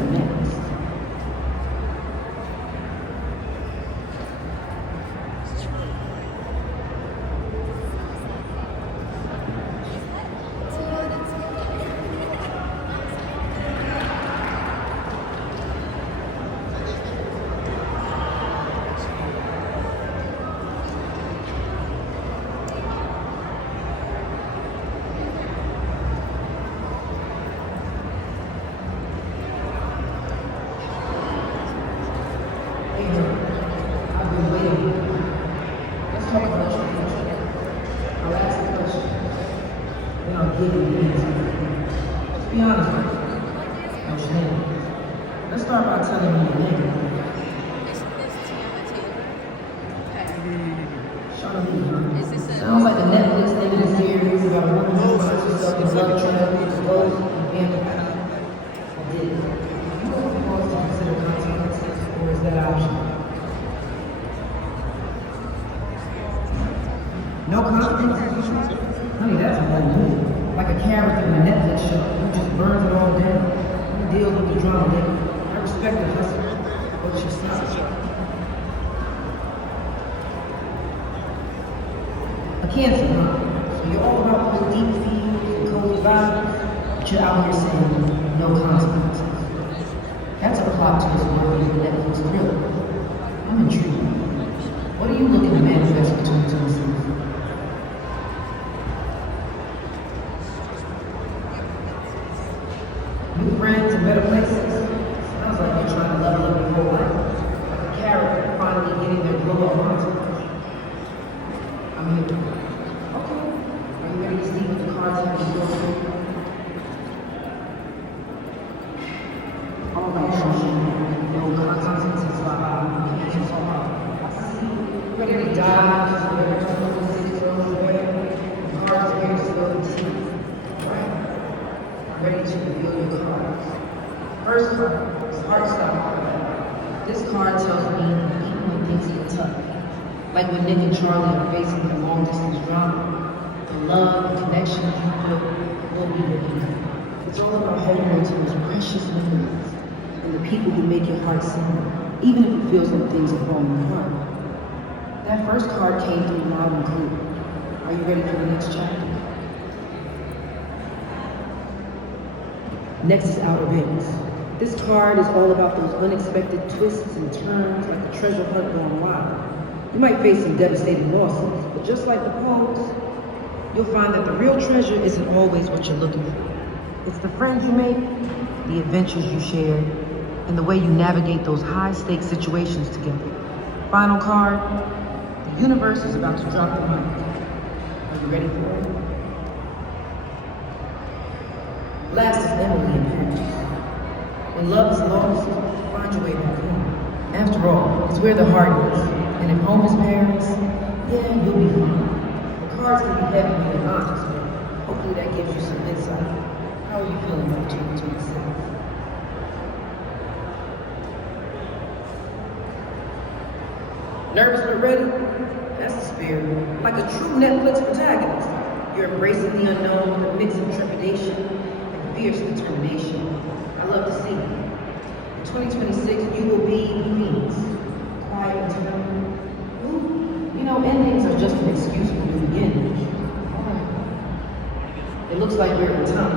happen next. I've been waiting. Let's talk about your future. I'll ask the question, then I'll give you the answer. Let's be honest with you. What's your name? Let's start by telling me your name. It's Teyana Taylor. Charlene, huh? Is this a... Sounds like a Netflix thing in a series about a woman who finds herself in love triangle with goals and Vanderbilt. I did. You don't pause to consider consequences, or is that option? No consequences? Honey, that's a whole movie. Like a character in a Netflix show who just burns it all down. Who deals with the drama later. I respect the hustle. What's your sign? A Cancer, huh? So you're all about those deep feels and cozy vibes, but you're out here saying no consequences. That's a plot twist worthy of a Netflix thriller. I'm intrigued. What are you looking to manifest for 2026? New friends and better places? Sounds like you're trying to level up your whole life. Like a character finally getting their glow up montage. I'm here. Okay. Are you ready to see what the cards have in store for you? All right, Shoshin. No consequences vibe. Can't so hard. I see you. Ready to dive into whatever 26 rows away. The cards are here to spill the tea. Alright. I'm ready to reveal your cards. First card is heart style. This card tells me even when things get tough. Like when Nick and Charlie are facing the long distance drama, the love and connection you built will be with you. It's all about holding on to those precious memories and the people who make your heart sing, even if it feels like things are falling apart. That first card came through loud and clear. Are you ready for the next chapter? Next is Outer Banks. This card is all about those unexpected twists and turns, like a treasure hunt gone wild. You might face some devastating losses, but just like the poems, you'll find that the real treasure isn't always what you're looking for. It's the friends you make, the adventures you share, and the way you navigate those high-stakes situations together. Final card, the universe is about to drop the mic. Are you ready for it? Last is Emily in Paris. When love is lost, find your way back home. After all, it's where the heart is. And if home is Paris, yeah, you'll be fine. The cards can be heavy when you're honest, but hopefully that gives you some insight. How are you feeling about 2026? Nervous but ready? That's the spirit. Like a true Netflix protagonist. You're embracing the unknown with a mix of trepidation and fierce determination. I love to see it. In 2026, you will be the phoenix. Quiet and determined. You know, endings are just an excuse for new beginnings. Alright. It looks like we're in time.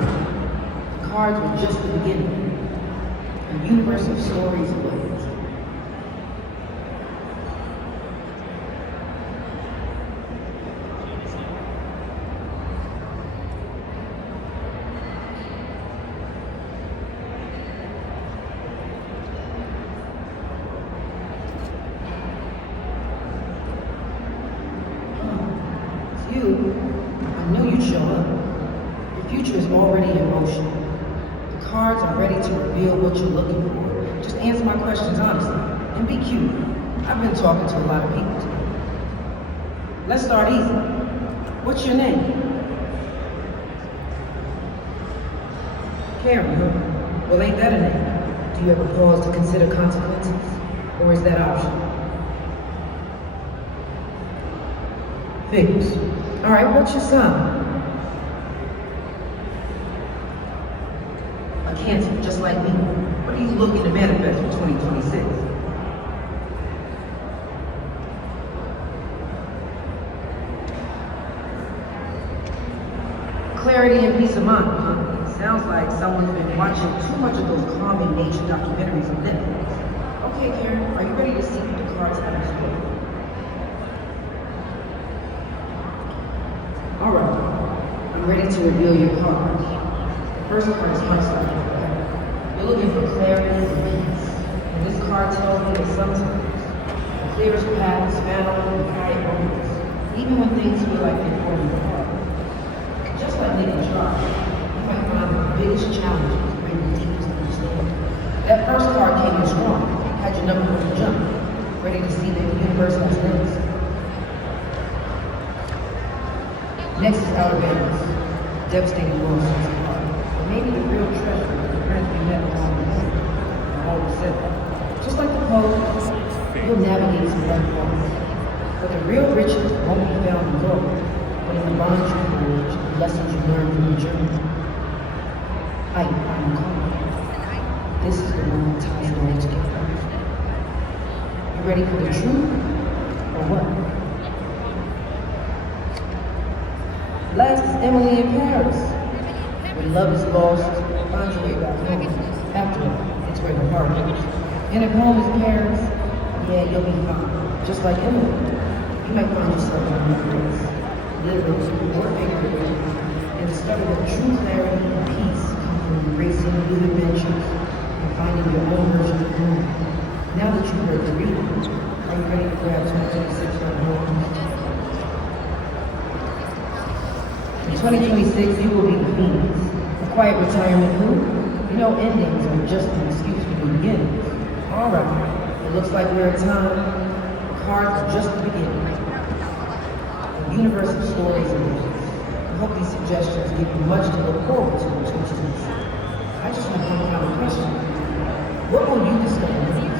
The cards were just the beginning. A universe of stories awaits. I knew you'd show up. Your future is already in motion. The cards are ready to reveal what you're looking for. Just answer my questions honestly, and be cute. I've been talking to a lot of people today. Let's start easy. What's your name? Karen, huh? Well, ain't that a name? Do you ever pause to consider consequences? Or is that optional? Figures. All right, what's your sign? A Cancer, just like me. But What are you looking to manifest for 2026? Clarity and peace of mind. It sounds like someone's been watching too much of those calming nature documentaries on Netflix. Okay, Karen, are you ready to see what the cards have in store? Alright, I'm ready to reveal your cards. The first card is heart-like. You're looking for clarity and peace. And this card tells me that sometimes the clearest path is found in quiet moments, even when things feel like they're falling apart. Just like Nick and Charlie, you might find the biggest challenges bring the deepest understanding. That first card came in strong, had your number from the jump, ready to see that the universe has next. Next is outer balance, devastating loss of card. But maybe the real treasure is the friends we met along the way. I always said that. Just like the poet, you'll navigate some rough waters. But the real riches won't be found in gold, but in the bonds you forge, the lessons you learn from the journey. I'm calm. This is the one that ties it all together. You ready for the truth, or what? Last is Emily in Paris. When love is lost, find your way back home. After all, it's where the heart is. And if home is Paris, yeah, you'll be fine. Just like Emily, you might find yourself on your place, literally or figuratively, and discover that true clarity and peace come from embracing new adventures and finding your own version of home. Now that you've heard the reading, are you ready to grab 2026 right home? In 2026, you will be the phoenix. A quiet retirement mood. You know, endings are just an excuse for the beginnings. All right, it looks like we're at time. The cards are just the beginning. The universe of stories and visions. I hope these suggestions give you much to look forward to in 2026. I just have one final question. What will you discover next?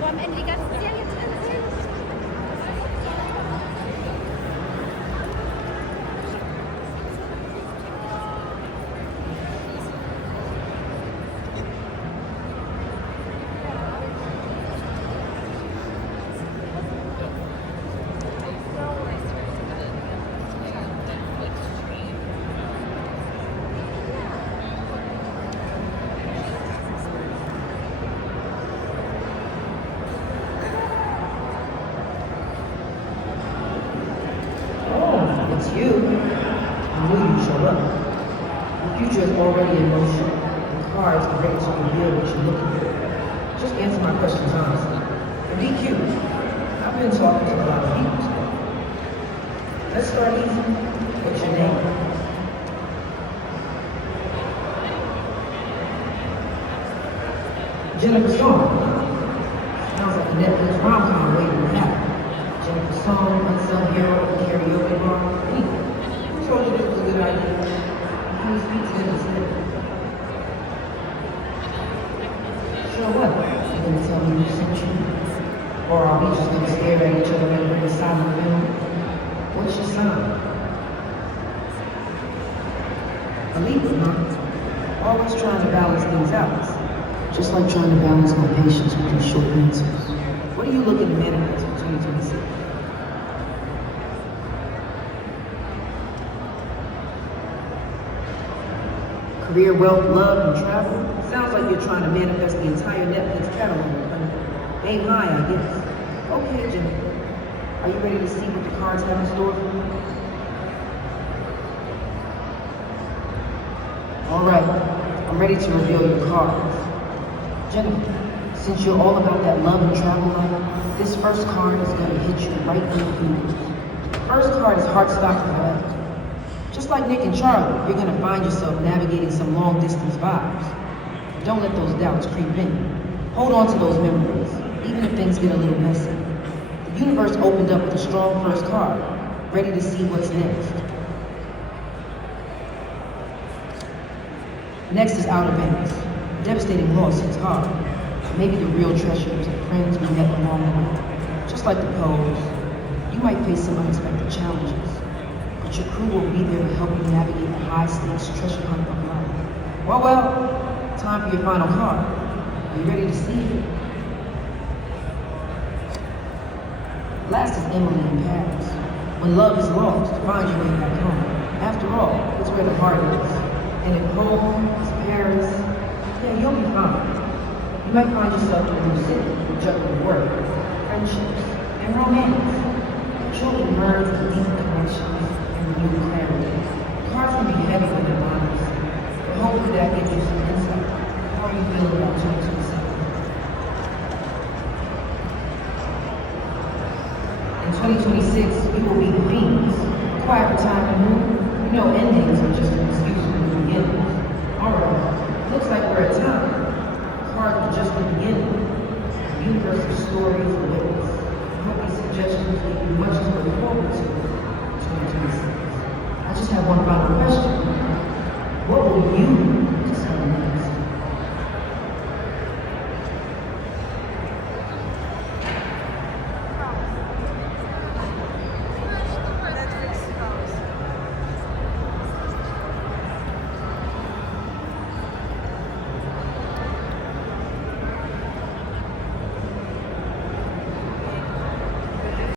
Wo am Ende die ganze Serie drin sind. It's you. I knew you'd show up. The future is already in motion. The cards are ready to reveal what you're looking for. Just answer my questions honestly. And be cute. I've been talking to a lot of people today. Let's start easy. What's your name? Jennifer Song. Sounds like a Netflix rom-com waiting to happen. Jennifer Song, unsung hero, karaoke bar. Who told you this was a good idea? Can you speak to them instead? Sure what? You gonna tell me who sent you? Or are we just gonna stare at each other and bring a silent film? What's your sign? A Libra, huh? Always trying to balance things out. Just like trying to balance my patience with your short answers. What are you looking to manifest for 2026? Career, wealth, love, and travel? Sounds like you're trying to manifest the entire Netflix catalog. Aim high, I guess. Okay, Jennifer. Are you ready to see what the cards have in store for you? All right, I'm ready to reveal your cards. Jennifer, since you're all about that love and travel life, this first card is going to hit you right in the feels. The first card is heart-stopped forever. Just like Nick and Charlie, you're going to find yourself navigating some long-distance vibes. Don't let those doubts creep in. Hold on to those memories, even if things get a little messy. The universe opened up with a strong first card, ready to see what's next. Next is outer balance. Devastating loss hits hard. Maybe the real treasure is the friends we met along the way. Just like the poets, You might face some unexpected challenges, but your crew will be there to help you navigate the high-stakes treasure hunt of life. Well, time for your final card. Are you ready to see it? Last is Emily in Paris. When love is lost, find your way back home. After all, it's where the heart is. And if home is Paris, yeah, you'll be fine. You might find yourself in a new city, juggling work, friendships, and romance. Children learn to deep connections and renewed clarity. Cards can be heavy when they're honest, but hopefully that gives you some insight. How are you feeling about 2027? In 2026, we will be queens. Quiet retirement mood. You know endings are just an excuse for new beginnings. Alright, looks like we're at time. Cards are just the beginning. The universe of stories and witness. I hope these suggestions give you much to look forward to in 2026. I just have one final question. What will you